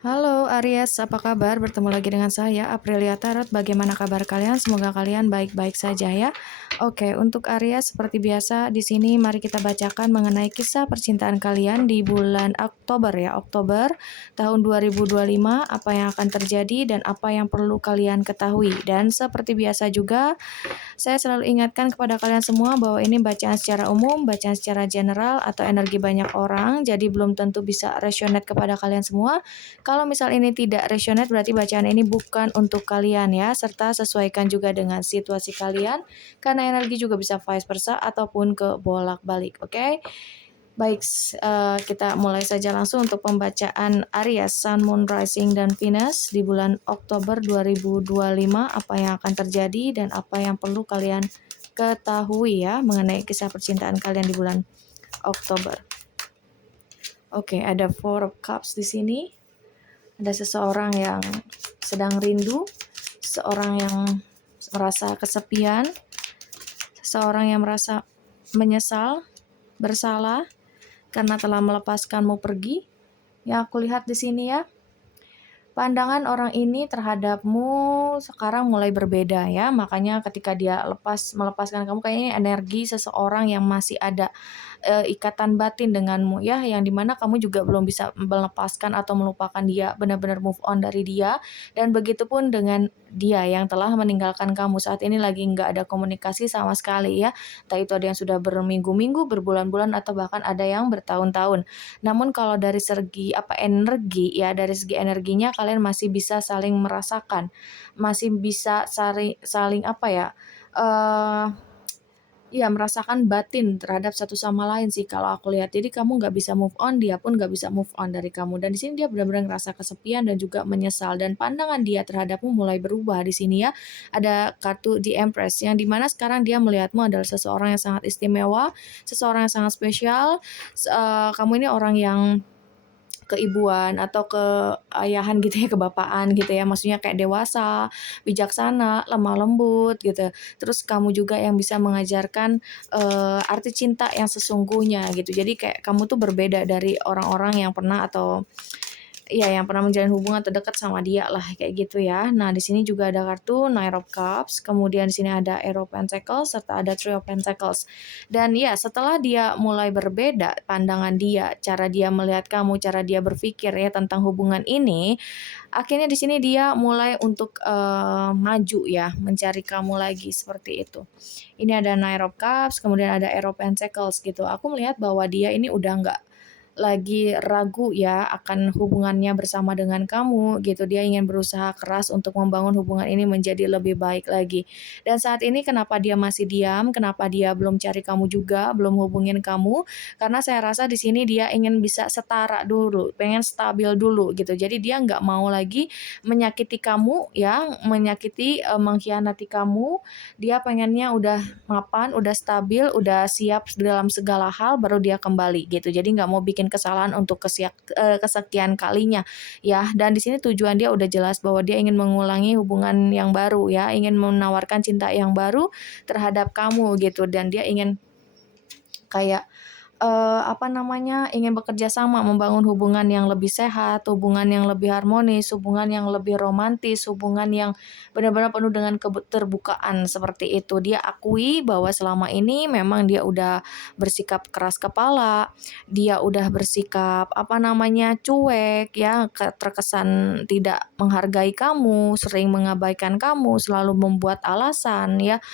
Halo Aries, apa kabar? Bertemu lagi dengan saya, Aprilia Tarot. Bagaimana kabar kalian? Semoga kalian baik-baik saja ya. Oke, untuk Aries seperti biasa di sini mari kita bacakan mengenai kisah percintaan kalian di bulan Oktober ya, Oktober tahun 2025, apa yang akan terjadi dan apa yang perlu kalian ketahui. Dan seperti biasa juga saya selalu ingatkan kepada kalian semua bahwa ini bacaan secara umum, bacaan secara general atau energi banyak orang, jadi belum tentu bisa resonate kepada kalian semua. Kalau misal ini tidak resonate berarti bacaan ini bukan untuk kalian ya, serta sesuaikan juga dengan situasi kalian karena energi juga bisa vice versa ataupun ke bolak-balik, oke? Baik, kita mulai saja langsung untuk pembacaan Aries, Sun, Moon, Rising, dan Venus di bulan Oktober 2025, apa yang akan terjadi dan apa yang perlu kalian ketahui ya mengenai kisah percintaan kalian di bulan Oktober. Oke, ada Four of Cups di sini. Ada seseorang yang sedang rindu, seseorang yang merasa kesepian, seseorang yang merasa menyesal, bersalah karena telah melepaskanmu pergi. Yang aku lihat di sini ya, pandangan orang ini terhadapmu sekarang mulai berbeda ya. Makanya ketika dia melepaskan kamu, kayaknya energi seseorang yang masih ada ikatan batin denganmu ya, yang dimana kamu juga belum bisa melepaskan atau melupakan dia, benar-benar move on dari dia. Dan begitupun dengan dia yang telah meninggalkan kamu, saat ini lagi nggak ada komunikasi sama sekali ya, entah itu ada yang sudah berminggu-minggu, berbulan-bulan, atau bahkan ada yang bertahun-tahun. Namun kalau dari segi energi ya, dari segi energinya kalian masih bisa saling merasakan, masih bisa saling eh Iya, merasakan batin terhadap satu sama lain sih kalau aku lihat. Jadi kamu nggak bisa move on, dia pun nggak bisa move on dari kamu. Dan di sini dia benar-benar ngerasa kesepian dan juga menyesal. Dan pandangan dia terhadapmu mulai berubah di sini ya. Ada kartu The Empress yang dimana sekarang dia melihatmu adalah seseorang yang sangat istimewa, seseorang yang sangat spesial. Kamu ini orang yang keibuan atau keayahan gitu ya, kebapaan gitu ya, maksudnya kayak dewasa, bijaksana, lemah lembut gitu. Terus kamu juga yang bisa mengajarkan arti cinta yang sesungguhnya gitu. Jadi kayak kamu tuh berbeda dari orang-orang yang pernah atau iya, yang pernah menjalin hubungan terdekat sama dia lah kayak gitu ya. Nah, di sini juga ada kartu Knight of Cups, kemudian di sini ada Ace of Pentacles serta ada Three of Pentacles. Dan ya, setelah dia mulai berbeda pandangan dia, cara dia melihat kamu, cara dia berpikir ya tentang hubungan ini, akhirnya di sini dia mulai untuk maju ya, mencari kamu lagi seperti itu. Ini ada Knight of Cups, kemudian ada Ace of Pentacles gitu. Aku melihat bahwa dia ini udah nggak lagi ragu ya akan hubungannya bersama dengan kamu gitu. Dia ingin berusaha keras untuk membangun hubungan ini menjadi lebih baik lagi. Dan saat ini kenapa dia masih diam, kenapa dia belum cari kamu juga, belum hubungin kamu? Karena saya rasa di sini dia ingin bisa setara dulu, pengen stabil dulu gitu. Jadi dia nggak mau lagi menyakiti kamu ya, mengkhianati kamu. Dia pengennya udah mapan, udah stabil, udah siap dalam segala hal baru dia kembali gitu. Jadi nggak mau bikin kesalahan untuk kesekian kalinya ya. Dan di sini tujuan dia udah jelas bahwa dia ingin mengulangi hubungan yang baru ya, ingin menawarkan cinta yang baru terhadap kamu gitu. Dan dia ingin kayak ingin bekerja sama membangun hubungan yang lebih sehat, hubungan yang lebih harmonis, hubungan yang lebih romantis, hubungan yang benar-benar penuh dengan keterbukaan seperti itu. Dia akui bahwa selama ini memang dia udah bersikap keras kepala, dia udah bersikap cuek ya, terkesan tidak menghargai kamu, sering mengabaikan kamu, selalu membuat alasan ya.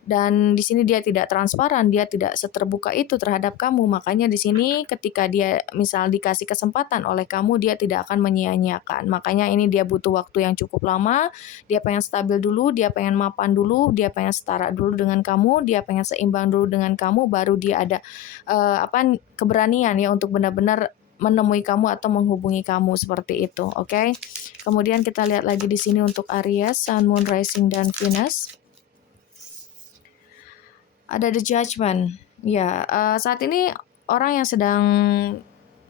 Dan di sini dia tidak transparan, dia tidak seterbuka itu terhadap kamu. Makanya di sini ketika dia misal dikasih kesempatan oleh kamu, dia tidak akan menyia-nyiakan. Makanya ini dia butuh waktu yang cukup lama, dia pengen stabil dulu, dia pengen mapan dulu, dia pengen setara dulu dengan kamu, dia pengen seimbang dulu dengan kamu, baru dia ada keberanian ya untuk benar-benar menemui kamu atau menghubungi kamu seperti itu, oke? Kemudian kita lihat lagi di sini untuk Aries, Sun, Moon, Rising, dan Venus. Ada The Judgment. Ya, saat ini orang yang sedang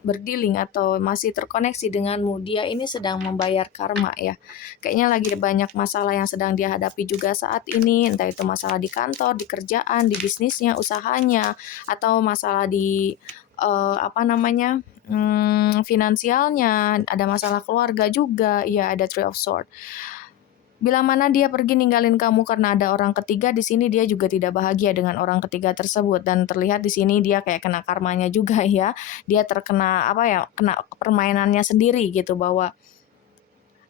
berdealing atau masih terkoneksi denganmu, dia ini sedang membayar karma ya. Kayaknya lagi banyak masalah yang sedang dia hadapi juga saat ini, entah itu masalah di kantor, di kerjaan, di bisnisnya, usahanya, atau masalah di finansialnya, ada masalah keluarga juga, ya ada Three of Sword. Bila mana dia pergi ninggalin kamu karena ada orang ketiga, di sini dia juga tidak bahagia dengan orang ketiga tersebut dan terlihat di sini dia kayak kena karmanya juga ya. Dia terkena apa ya, kena permainannya sendiri gitu bahwa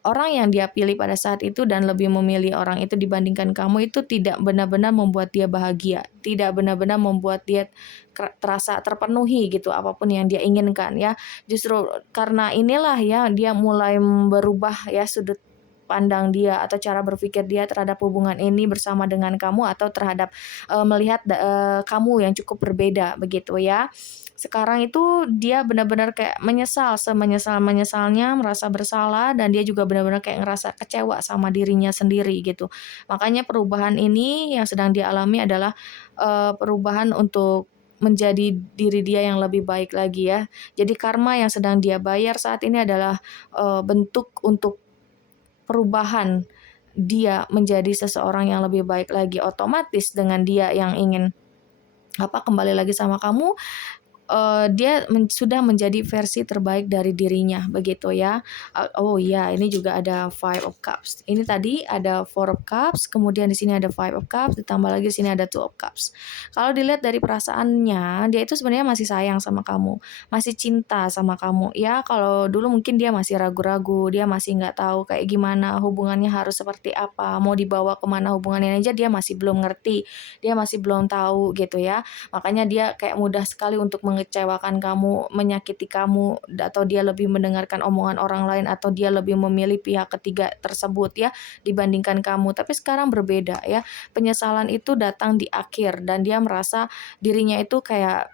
orang yang dia pilih pada saat itu dan lebih memilih orang itu dibandingkan kamu itu tidak benar-benar membuat dia bahagia, tidak benar-benar membuat dia terasa terpenuhi gitu apapun yang dia inginkan ya. Justru karena inilah ya dia mulai berubah ya sudut pandang dia atau cara berpikir dia terhadap hubungan ini bersama dengan kamu atau terhadap melihat kamu yang cukup berbeda begitu ya. Sekarang itu dia benar-benar kayak menyesal, semenyesal-menyesalnya, merasa bersalah dan dia juga benar-benar kayak ngerasa kecewa sama dirinya sendiri gitu. Makanya perubahan ini yang sedang dia alami adalah, perubahan untuk menjadi diri dia yang lebih baik lagi ya. Jadi karma yang sedang dia bayar saat ini adalah, bentuk untuk perubahan dia menjadi seseorang yang lebih baik lagi. Otomatis dengan dia yang ingin, kembali lagi sama kamu, dia sudah menjadi versi terbaik dari dirinya, begitu ya. Oh iya, ini juga ada Five of Cups. Ini tadi ada Four of Cups, kemudian di sini ada Five of Cups, ditambah lagi di sini ada Two of Cups. Kalau dilihat dari perasaannya, dia itu sebenarnya masih sayang sama kamu, masih cinta sama kamu. Ya, kalau dulu mungkin dia masih ragu-ragu, dia masih nggak tahu kayak gimana hubungannya harus seperti apa, mau dibawa kemana hubungannya aja dia masih belum ngerti, dia masih belum tahu gitu ya. Makanya dia kayak mudah sekali untuk mengecewakan kamu, menyakiti kamu, atau dia lebih mendengarkan omongan orang lain, atau dia lebih memilih pihak ketiga tersebut ya, dibandingkan kamu. Tapi sekarang berbeda ya, penyesalan itu datang di akhir dan dia merasa dirinya itu kayak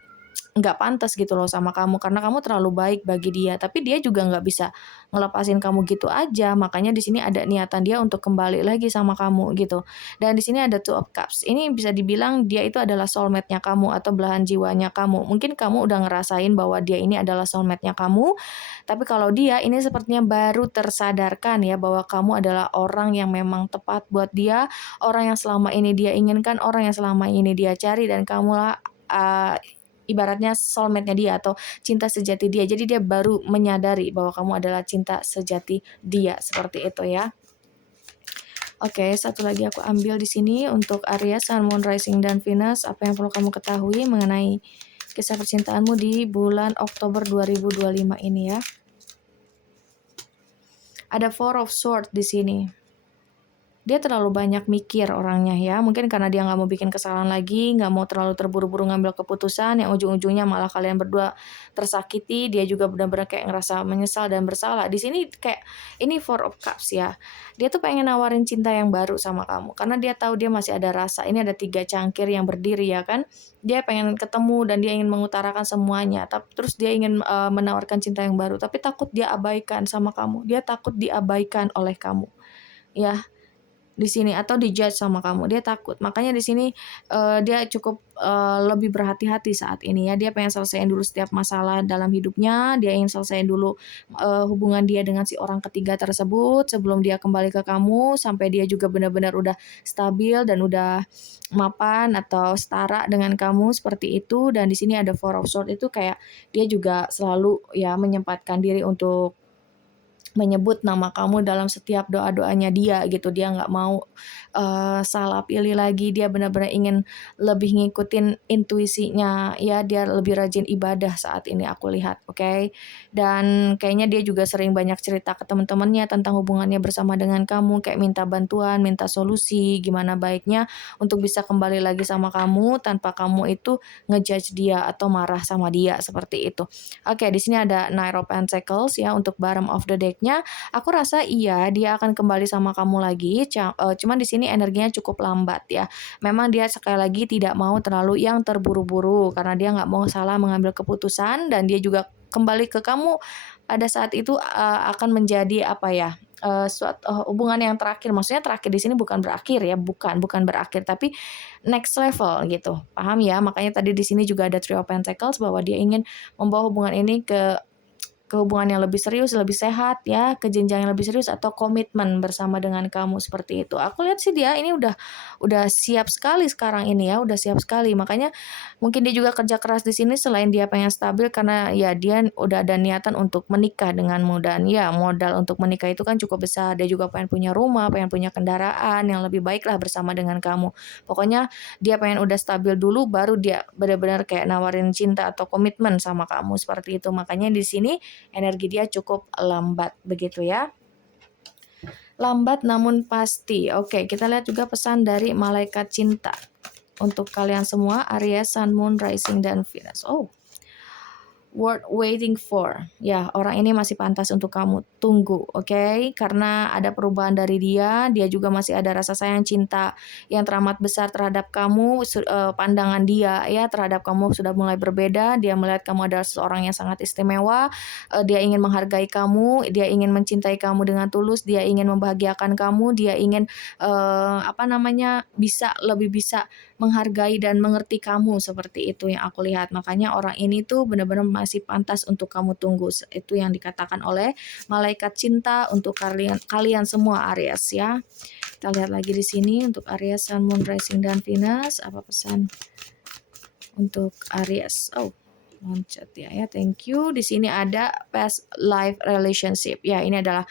nggak pantas gitu loh sama kamu karena kamu terlalu baik bagi dia, tapi dia juga nggak bisa ngelepasin kamu gitu aja. Makanya di sini ada niatan dia untuk kembali lagi sama kamu gitu. Dan di sini ada Two of Cups. Ini bisa dibilang dia itu adalah soulmate-nya kamu atau belahan jiwanya kamu. Mungkin kamu udah ngerasain bahwa dia ini adalah soulmate-nya kamu, tapi kalau dia ini sepertinya baru tersadarkan ya bahwa kamu adalah orang yang memang tepat buat dia, orang yang selama ini dia inginkan, orang yang selama ini dia cari dan kamulah ibaratnya soulmate-nya dia atau cinta sejati dia. Jadi dia baru menyadari bahwa kamu adalah cinta sejati dia, seperti itu ya. Oke, satu lagi aku ambil di sini untuk Aries, Sun, Moon, Rising, dan Venus. Apa yang perlu kamu ketahui mengenai kisah percintaanmu di bulan Oktober 2025 ini ya. Ada Four of Swords di sini. Dia terlalu banyak mikir orangnya ya, mungkin karena dia nggak mau bikin kesalahan lagi, nggak mau terlalu terburu-buru ngambil keputusan yang ujung-ujungnya malah kalian berdua tersakiti. Dia juga benar-benar kayak ngerasa menyesal dan bersalah. Di sini kayak ini Four of Cups ya, dia tuh pengen nawarin cinta yang baru sama kamu karena dia tahu dia masih ada rasa. Ini ada 3 cangkir yang berdiri ya kan, dia pengen ketemu dan dia ingin mengutarakan semuanya, terus dia ingin menawarkan cinta yang baru, tapi takut dia abaikan sama kamu, dia takut diabaikan oleh kamu ya di sini atau dijudge sama kamu, dia takut. Makanya di sini dia cukup lebih berhati-hati saat ini ya. Dia pengen selesaiin dulu setiap masalah dalam hidupnya, dia ingin selesaiin dulu hubungan dia dengan si orang ketiga tersebut sebelum dia kembali ke kamu, sampai dia juga benar-benar udah stabil dan udah mapan atau setara dengan kamu seperti itu. Dan di sini ada Four of Swords itu kayak dia juga selalu ya menyempatkan diri untuk menyebut nama kamu dalam setiap doa-doanya dia gitu. Dia nggak mau salah pilih lagi, dia benar-benar ingin lebih ngikutin intuisinya ya, dia lebih rajin ibadah saat ini aku lihat, oke. Dan kayaknya dia juga sering banyak cerita ke teman-temannya tentang hubungannya bersama dengan kamu, kayak minta bantuan, minta solusi, gimana baiknya untuk bisa kembali lagi sama kamu tanpa kamu itu ngejudge dia atau marah sama dia, seperti itu. Oke, di sini ada Knight of Pentacles ya untuk bottom of the deck-nya. Aku rasa iya dia akan kembali sama kamu lagi, cuman di sini energinya cukup lambat ya. Memang dia sekali lagi tidak mau terlalu yang terburu-buru karena dia nggak mau salah mengambil keputusan dan dia juga kembali ke kamu pada saat itu akan menjadi apa ya? Suatu hubungan yang terakhir, maksudnya terakhir di sini bukan berakhir ya, bukan berakhir tapi next level gitu. Paham ya? Makanya tadi di sini juga ada Three of Pentacles bahwa dia ingin membawa hubungan ini ke ke hubungan yang lebih serius, lebih sehat ya, ke jenjang yang lebih serius atau komitmen bersama dengan kamu seperti itu. Aku lihat sih dia ini udah siap sekali sekarang ini ya, udah siap sekali. Makanya mungkin dia juga kerja keras di sini selain dia pengen stabil karena ya dia udah ada niatan untuk menikah denganmu dan ya modal untuk menikah itu kan cukup besar. Dia juga pengen punya rumah, pengen punya kendaraan yang lebih baik lah bersama dengan kamu. Pokoknya dia pengen udah stabil dulu baru dia benar-benar kayak nawarin cinta atau komitmen sama kamu seperti itu. Makanya di sini energi dia cukup lambat begitu ya. Lambat namun pasti. Oke, kita lihat juga pesan dari malaikat cinta untuk kalian semua Aries, Sun, Moon, Rising dan Venus. Oh, worth waiting for. Ya, orang ini masih pantas untuk kamu tunggu, oke? Karena ada perubahan dari dia juga masih ada rasa sayang cinta yang teramat besar terhadap kamu, pandangan dia ya terhadap kamu sudah mulai berbeda, dia melihat kamu adalah seseorang yang sangat istimewa, dia ingin menghargai kamu, dia ingin mencintai kamu dengan tulus, dia ingin membahagiakan kamu, dia ingin lebih bisa menghargai dan mengerti kamu seperti itu yang aku lihat. Makanya orang ini tuh benar-benar masih pantas untuk kamu tunggu. Itu yang dikatakan oleh malaikat cinta untuk kalian semua Aries ya. Kita lihat lagi di sini untuk Aries, Sun, Moon, Rising dan Venus apa pesan untuk Aries. Oh, loncat ya. Thank you. Di sini ada past life relationship. Ya, ini adalah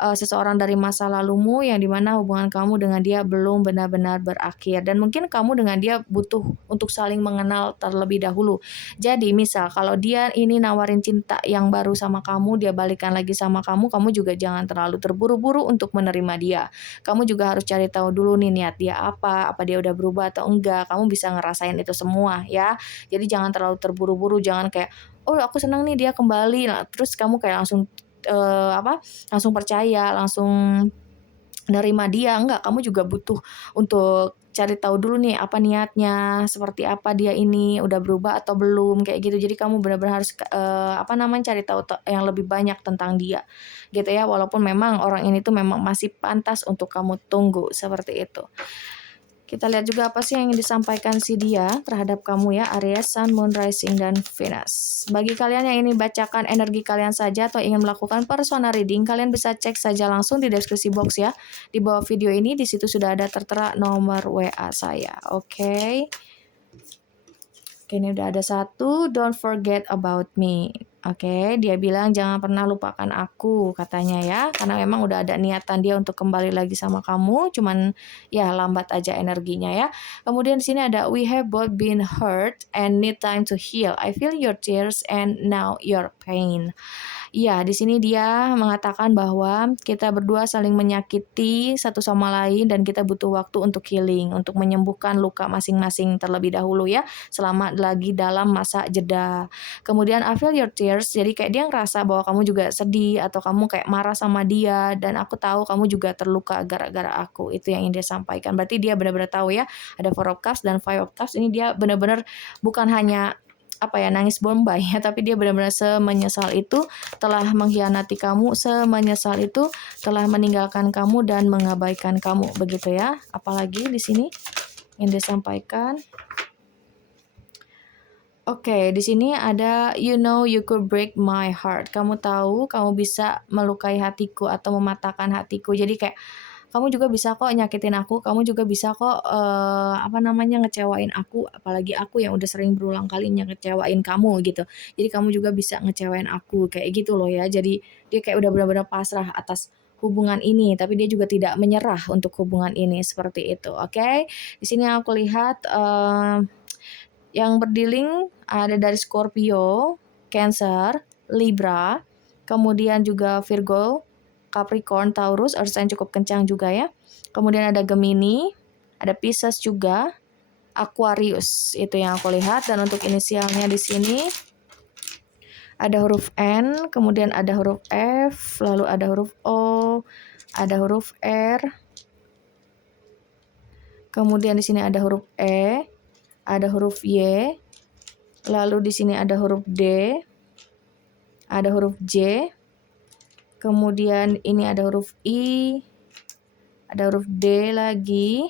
seseorang dari masa lalumu yang dimana hubungan kamu dengan dia belum benar-benar berakhir dan mungkin kamu dengan dia butuh untuk saling mengenal terlebih dahulu. Jadi misal kalau dia ini nawarin cinta yang baru sama kamu, dia balikan lagi sama kamu juga jangan terlalu terburu-buru untuk menerima dia. Kamu juga harus cari tahu dulu nih niat dia apa dia udah berubah atau enggak. Kamu bisa ngerasain itu semua ya. Jadi jangan terlalu terburu-buru, jangan kayak oh aku senang nih dia kembali. Nah, terus kamu kayak langsung langsung percaya, langsung nerima dia. Enggak, kamu juga butuh untuk cari tahu dulu nih apa niatnya, seperti apa dia ini, udah berubah atau belum, kayak gitu. Jadi kamu benar-benar harus cari tahu yang lebih banyak tentang dia. Gitu ya, walaupun memang orang ini tuh memang masih pantas untuk kamu tunggu, seperti itu. Kita lihat juga apa sih yang ingin disampaikan si dia terhadap kamu ya, Aries, Sun, Moon, Rising, dan Venus. Bagi kalian yang ingin bacakan energi kalian saja atau ingin melakukan personal reading, kalian bisa cek saja langsung di deskripsi box ya. Di bawah video ini, di situ sudah ada tertera nomor WA saya. Oke, ini udah ada satu, don't forget about me. Oke, dia bilang jangan pernah lupakan aku katanya ya, karena memang udah ada niatan dia untuk kembali lagi sama kamu, cuman ya lambat aja energinya ya. Kemudian di sini ada we have both been hurt and need time to heal. I feel your tears and now your pain. Iya, di sini dia mengatakan bahwa kita berdua saling menyakiti satu sama lain dan kita butuh waktu untuk healing, untuk menyembuhkan luka masing-masing terlebih dahulu ya, selama lagi dalam masa jeda. Kemudian I feel your tears, jadi kayak dia ngerasa bahwa kamu juga sedih atau kamu kayak marah sama dia dan aku tahu kamu juga terluka gara-gara aku. Itu yang ingin dia sampaikan. Berarti dia benar-benar tahu ya, ada Four of Cups dan Five of Cups ini dia benar-benar bukan hanya nangis bombay ya, tapi dia benar-benar semenyesal itu telah mengkhianati kamu, semenyesal itu telah meninggalkan kamu dan mengabaikan kamu, begitu ya. Apalagi di sini yang disampaikan. Oke, di sini ada you know you could break my heart. Kamu tahu kamu bisa melukai hatiku atau mematahkan hatiku. Jadi kayak kamu juga bisa kok nyakitin aku, kamu juga bisa kok ngecewain aku, apalagi aku yang udah sering berulang kali ngecewain kamu gitu. Jadi kamu juga bisa ngecewain aku kayak gitu loh ya. Jadi dia kayak udah benar-benar pasrah atas hubungan ini, tapi dia juga tidak menyerah untuk hubungan ini seperti itu. Oke. Di sini aku lihat yang berdealing ada dari Scorpio, Cancer, Libra, kemudian juga Virgo, Capricorn, Taurus, Earth sign cukup kencang juga ya. Kemudian ada Gemini, ada Pisces juga, Aquarius itu yang aku lihat. Dan untuk inisialnya di sini ada huruf N, kemudian ada huruf F, lalu ada huruf O, ada huruf R, kemudian di sini ada huruf E, ada huruf Y, lalu di sini ada huruf D, ada huruf J, kemudian ini ada huruf I, ada huruf D lagi,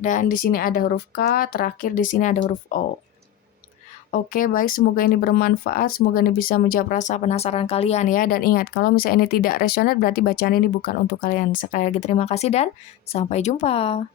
dan di sini ada huruf K, terakhir di sini ada huruf O. Oke, baik, semoga ini bermanfaat, semoga ini bisa menjawab rasa penasaran kalian ya. Dan ingat, kalau misalnya ini tidak resonate berarti bacaan ini bukan untuk kalian. Sekali lagi terima kasih dan sampai jumpa.